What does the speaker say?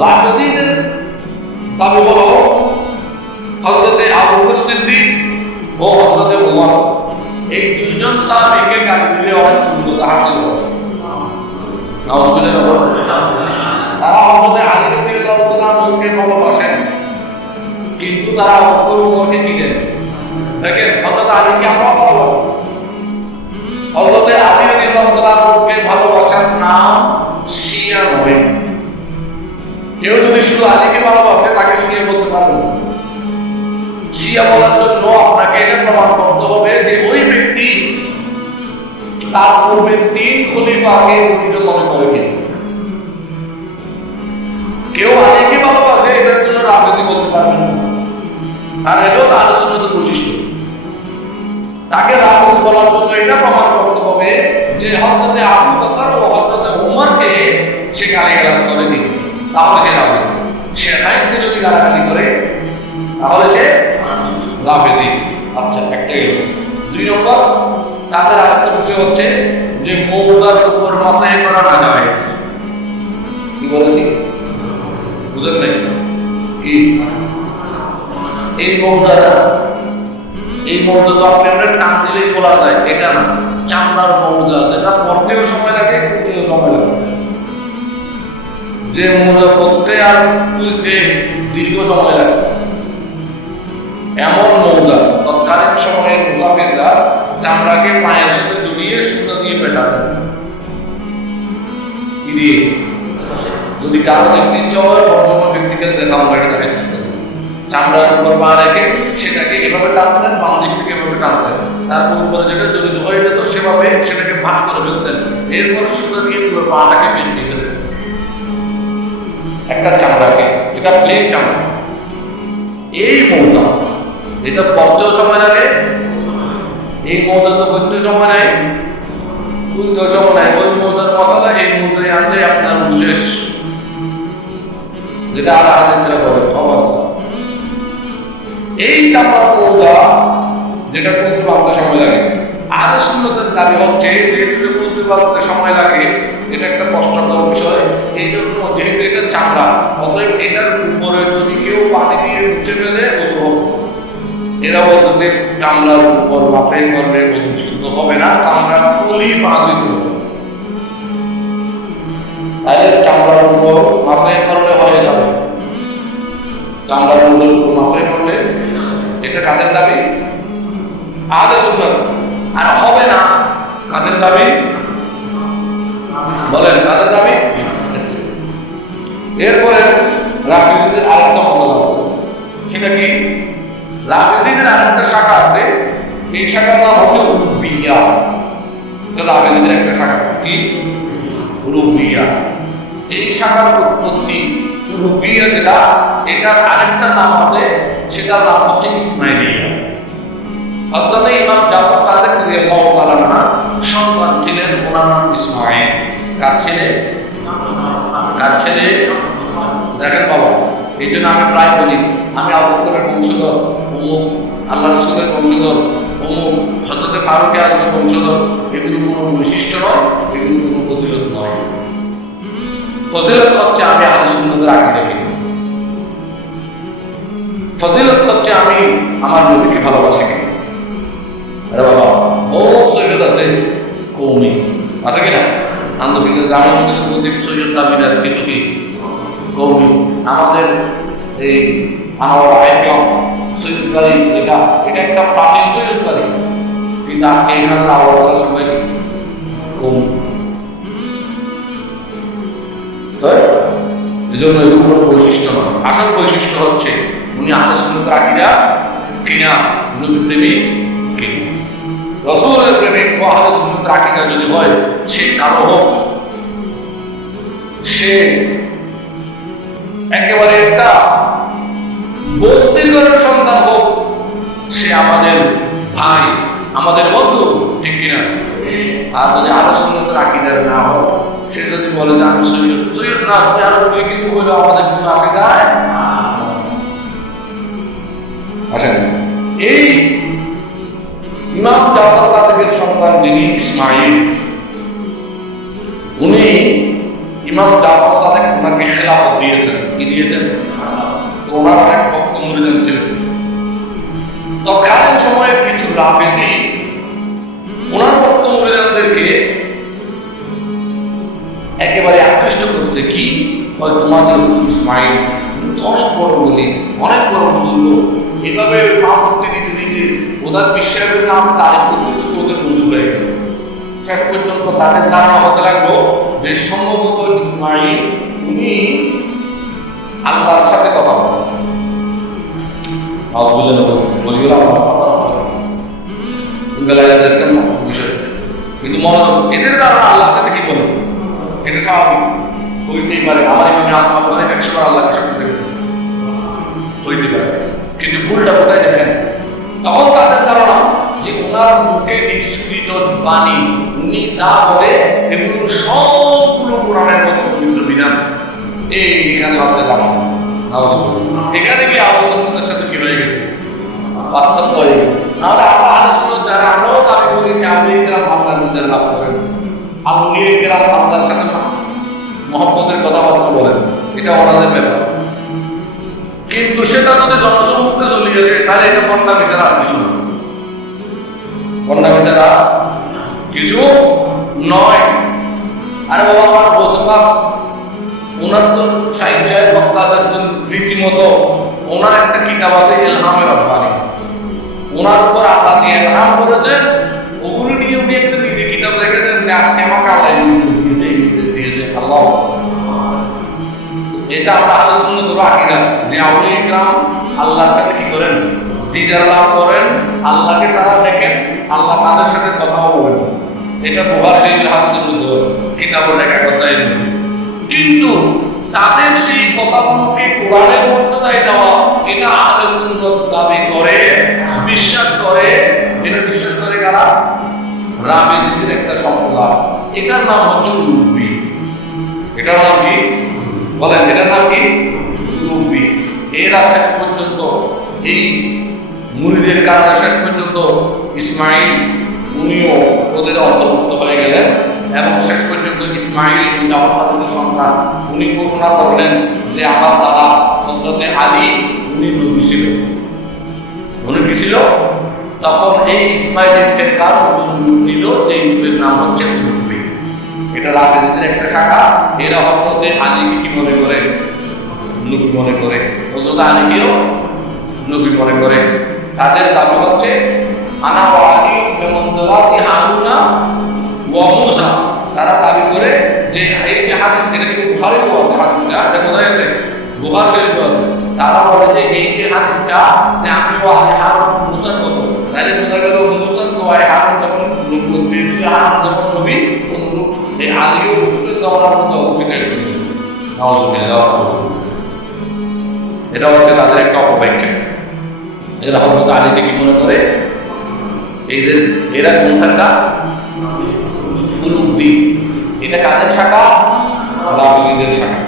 লাফজিদের দাবি হলো হযরতে আবু বকর সিদ্দিক ও হযরতে ওমর এই দুইজন সাহাবীকে গালি দিলে অনেক পূর্ণতা হাসিল হবে। নাউজুবিল্লাহ। তারা হযরতে আলী রাদিয়াল্লাহু তাআলাকে ভালোবাসেন, কিন্তু তারা আবু বকর ওমরকে কি দেন? দেখেন, হযরতে আলীকে আমরা ভালোবাসি, হযরতে আলী রাদিয়াল্লাহু তাআলাকে ভালোবাসার নাম শিয়া নয়। কেউ যদি শুধু আলীকে ভালোবাসে তাকে শিয়া বলতে পারবে না। শিয়া বলার জন্য আপনাকে এটা প্রমাণ করতে হবে যে ওই ব্যক্তি তার পূর্বে 3 খলিফাকে বৈধ মনে করে কিনা। কেউ আলীকে ভালোবাসে এটার জন্য রাফেজি বলতে পারবে না, আর এটাও আহলে সুন্নাতের বৈশিষ্ট্য। তাকে রাফেজি বলার জন্য এটা প্রমাণ করতে হবে যে হযরতে আবু বকর ও হযরতে ওমরকে সে গালিগালাজ করেনি, তাহলে সে রাফেজি। শেখাইনকে যদি গালাগালি করে তাহলে সে রাফেজি। আচ্ছা, একটা গেল। 2 নম্বর, তাদের আরেকটা বিষয় হচ্ছে যে মৌজার উপর মাসাহ করা না জায়েজ। কি বলেছি বুঝেন নাকি? কি এই মৌজাটা, এই মৌজা তো আপনি টান দিলেই খোলা যায়, এটা না। চামড়ার মৌজা, যেটা পড়তেও সময় লাগে, খুলতেও সময় লাগে। যে মৌজা পড়তে আর খুলতে দীর্ঘ সময় লাগে, এমন মৌজা তৎকালীন সময়ের মুসাফিররা চামড়াকে পায়ের সাথে জড়িয়ে সুতা দিয়ে পেঁচাতেন। কি দিয়ে? যদি কারো দেখতে ইচ্ছা হয়, কোন সময় ব্যক্তিকে দেখানো লাগে, চামড়ার উপর পা রেখে সেটাকে এভাবে টানতেন, বাম দিক থেকে এভাবে টানতেন, তারপর উপরে যেটা জড়িত হয়ে যেত সেভাবে সেটাকে ভাঁজ করে ফেলতেন, এরপর সুতা দিয়ে পুরো পাটাকে পেঁচিয়ে ফেলতেন। একটা চামড়াকে, এটা প্লেন চামড়া। এই মৌজা, এটা পড়তেও সময় লাগে, এই মৌজা তো করতেও সময় নেয়, তুলতেও সময় নেয়। ওই মৌজার মশলা এই মৌজায় আনলে আপনার বিশেষ, যেটা আর হাদিসরা বলে খবর। এই চামড়ার মৌজা যেটা করতে পারতে সময় লাগে, আহলে সুন্নাতের দাবি হচ্ছে যে করতে পারতে সময় লাগে, এটা একটা কষ্টকর বিষয়। এই জন্য যেহেতু এটা চামড়া, অতএব এটার উপরে যদি কেউ পানি দিয়ে মুছে ফেলে ওযু হবে। এরা বলতেছে চামড়ার উপর মাসাহ করলে ওযু শুদ্ধ হবে না, চামড়া খুলি ফাঁকা দিতে হবে। তাহলে চামড়ার উপর মাসাহ করলে হয়ে যাবে, চামড়ার উপর মাসাহ করলে। এটা কাদের দাবি? আহলে সুন্নাত। আর হবে না কাদের দাবি? বলেন কাদের দাবি? এরপরে রাফেজিদের আরেকটা মশলা আছে, সেটা কি? রাফেজিদের আরেকটা শাখা আছে, এই শাখার নাম হচ্ছে উলুহিয়া। এটা রাফেজিদের একটা শাখা। কি? উলুহিয়া। এই শাখার উৎপত্তি উলুহিয়া যেটা, এটার আরেকটা নাম আছে, সেটার নাম হচ্ছে ইসমাইলিয়া। হযরত ইমাম জাফর সাদিক রাদিয়াল্লাহু তাআলা আনহু সন্তান ছিলেন, ওনার নাম ইসমাঈল। কার ছেলে? কার ছেলে? দেখেন বাবা, এই জন্য আমি প্রায় বলি আমি আবু বকরের বংশধর, অমুক আল্লাহ রাসূলের বংশধর, অমুক হযরত ফারুক আজমের বংশধর। এগুলো কোনো বৈশিষ্ট্য নয়, এগুলো কোনো ফজিলত নয়। ফজিলত হচ্ছে আমি আহলে সুন্নাতের আকীদা কি, ফজিলত হচ্ছে আমি আমার নবীকে ভালোবাসি কি। আরে বাবা, ও সৈয়দ আছে কওমি আছে কিনা? আন্দোলনের জামা মসজিদের প্রদীপ সৈয়দ দাবিদার, কিন্তু কি কওমি। আমাদের এই আনোয়ার আইকম সৈয়দ বাড়ি, এটা একটা প্রাচীন সৈয়দ বাড়ি, কিন্তু আজকে এখানে আওয়াজ করার সময় কি কওমি। এই জন্য এগুলো কোনো বৈশিষ্ট্য নয়। আসল বৈশিষ্ট্য হচ্ছে উনি আহলে সুন্নাতের আকীদা কিনা, নবী প্রেমিক কিনা। রাসূলের প্রেমিক ও আহলে সুন্নাতের আকীদা যদি হয়, সে কালো হোক, সে একেবারে একটা বস্তির ঘরের সন্তান হোক, সে আমাদের ভাই, আমাদের বন্ধু, ঠিক কিনা? আর যদি আহলে সুন্নাতের আকীদার না হয়, সে যদি বলে যে আমি সৈয়দ, সৈয়দ না তুমি আরো বেশি কিছু বলে আমাদের কিছু আসে যায় আসেন। এই ইমাম জাফর সাদিকের সন্তান যিনি ইসমাঈল, উনি ইমাম জাফর সাদিক ওনাকে খেলাফত দিয়েছেন। কি দিয়েছেন? তো ওনার অনেক ভক্ত মুরিদান ছিলেন। তৎকালীন সময়ে কিছু রাফেজি ওনার ভক্ত মুরিদানদেরকে একেবারে আকৃষ্ট করছে। কি হয়, তোমাদের ইসমাইল অনেক বড় বলি, অনেক বড় বুজুর্গ, এভাবে ফার্ম শক্তি দিতে দিতে ওদের বিশ্বাসের নাম তারিখ করতে করতে ওদের বন্ধু হয়ে গেল। শেষ পর্যন্ত তাদের ধারণা হতে লাগলো যে সম্ভবত ইসমাইল উনি আল্লাহর সাথে কথা বলেন। বিষয় কিন্তু এদের ধারণা আল্লাহর সাথে কি বলে, এটা স্বাভাবিক হইতেই পারে। আমার ইমামে আজমাল করে 100 বার আল্লাহকে সামনে দেখতে হইতে পারে, কিন্তু ভুলটা কোথায় দেখেন? তখন তাদের ধারণা যে ওনার মুখে নিষ্কৃত বাণী, উনি যা বলে এগুলো সবগুলো কোরআনের মতো পবিত্র বিধান। এখানে হচ্ছে জানা এখানে কি আলোচনার সাথে কি হয়ে গেছে, পার্থক্য হয়ে গেছে। নাহলে আমরা আলোচনা যারা আমরাও দাবি করি যে আউলিয়ারা আল্লাহর দিদার লাভ করেন, আউলিয়ারা আল্লাহর সাথে মহব্বতের কথাবার্তা বলেন, এটা ওনাদের ব্যাপার। কিন্তু সেটা যদি জনসম্মুখে চলে গেছে তাহলে এটা বন্যা বিচারা কিছু না, বন্যা বিচারা কিছু নয়। আরে বাবা, আমার বোঝা ওনার তো সাহিত্য সাহেব বক্তাদের তো রীতিমতো ওনার একটা কিতাব আছে ইলহামের রব্বানি, ওনার উপর আল্লাহ যে ইলহাম করেছেন ওগুলো নিয়ে উনি একটা নিজে কিতাব লিখেছেন যে আজকে আমাকে আল্লাহ দিয়েছে, এই নির্দেশ দিয়েছে আল্লাহ। এটা আমরা আহলে সুন্নাত ওয়াল আকীদা যে আউলিয়া কিরাম আল্লাহর সাথে কি করেন, দিদার লাভ করেন, আল্লাহকে তারা দেখেন, আল্লাহ তাদের সাথে কথাও বলেন। এটা বুখারী শরীফের হাদিসের মধ্যে আছে, কিতাবে লেখা কথা। কিন্তু তাদের সেই কথাগুলোকে কোরআনের মর্যাদায় দেওয়া, এটা আহলে সুন্নাত দাবি করে, বিশ্বাস করে। এটা বিশ্বাস করে কারা? রাফেজিদের একটা সম্প্রদায়, এটার নাম হচ্ছে উলুবি। এটার নাম কি বলেন? এটার নাম কি? উলুবি। এরা শেষ পর্যন্ত এই মুরিদের কারণে শেষ পর্যন্ত ইসমাইল উনিও ওদের অন্তর্ভুক্ত হয়ে গেলেন এবং শেষ পর্যন্ত ইসমাইল নওয়াজের সন্তান, উনি ঘোষণা করলেন যে আমার দাদা হযরতে আলী উনি নবী ছিল। উনি কি ছিল? তখন এই ইসমাইলের ফেরকার নতুন রূপ নিল, যে রূপের নাম হচ্ছে উলুবি। এটা রাফেজিদের একটা শাখা। এরা হযরতে আলীকে কি মনে করে? নবী মনে করে। হযরতে আলীকেও নবী মনে করে। তাদের দাবি হচ্ছে আনা ওয়া আলী বিমানজালাতি হারুনা ওয়া মূসা। তারা দাবি করে যে এই যে হাদিস, এটা কিন্তু বুখারীতে আছে, হাদিসটা এটা কোথায় আছে? বুখারী শরীফে আছে। তারা বলে যে এই যে হাদিসটা যে আমি ওয়া আলী হারুন মূসার মতো, তাহলে বোঝা গেল মূসার তো হারুন যখন নবুয়ত পেয়েছিল, হারুন যখন নবী, অনুরূপ এই আলীও রাসূলের জামানার মধ্যে অবশ্যই ছিল। নাউজুবিল্লাহ। এটা হচ্ছে তাদের একটা অপব্যাখ্যা। এরা হযরত আলীকে কি মনে করে? এরা কোন শাখা? উলুবি। এটা কাদের শাখা? রাফেজিদের শাখা।